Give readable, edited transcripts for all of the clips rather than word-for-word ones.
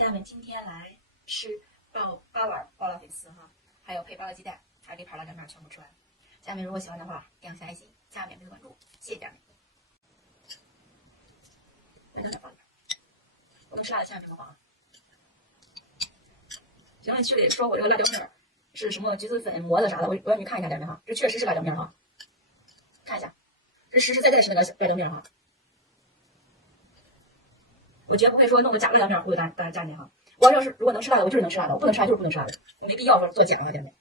家人们，今天来吃8碗爆辣粉丝哈，还有配8个鸡蛋，还有这盘辣椒面全部吃完。家人们，如果喜欢的话，点个小爱心，加免费的关注，谢谢家人们。辣椒面放里边，我能吃辣的千万别模仿啊！评论区里说我这个辣椒面是什么橘子粉磨的啥的，我让你们看一下家人们哈，这确实是辣椒面哈，看一下，这实实在在是那个辣椒面哈。我绝不会说弄个假辣椒面忽悠家人们哈。我要是如果能吃辣的，我就是能吃辣的；我不能吃辣就是不能吃辣的，我没必要说做假的，家人们。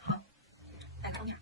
好，再装点。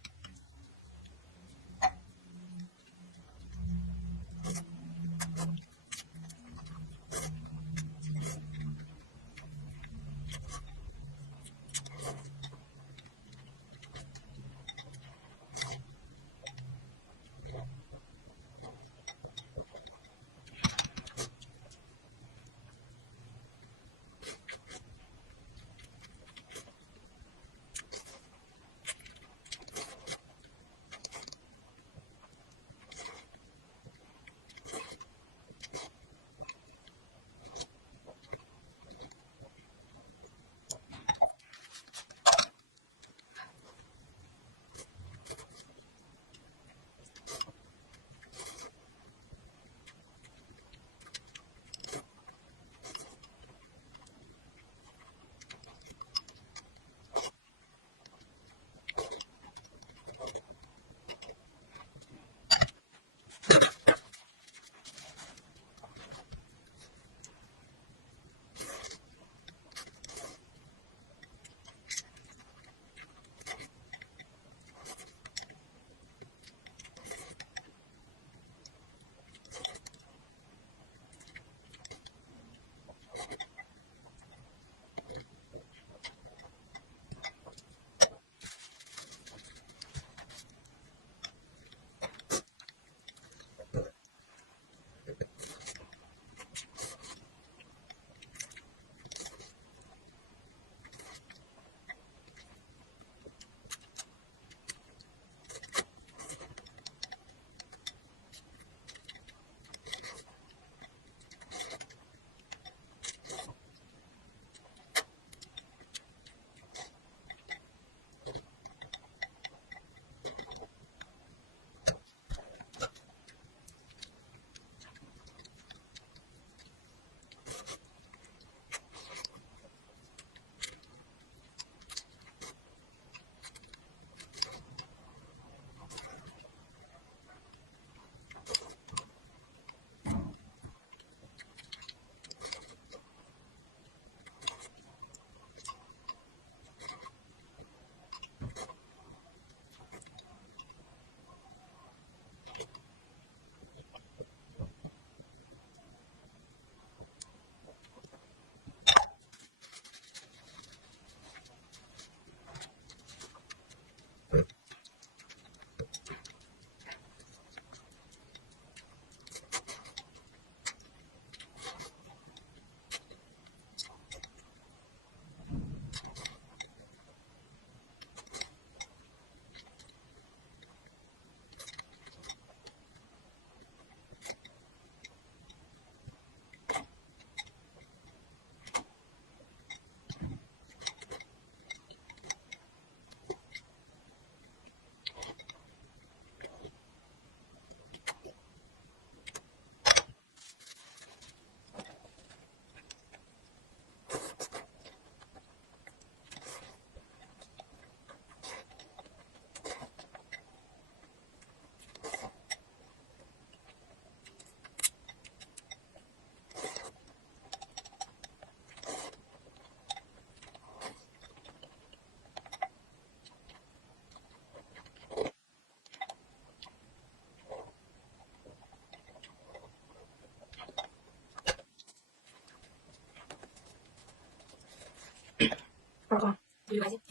2个，继续来劲。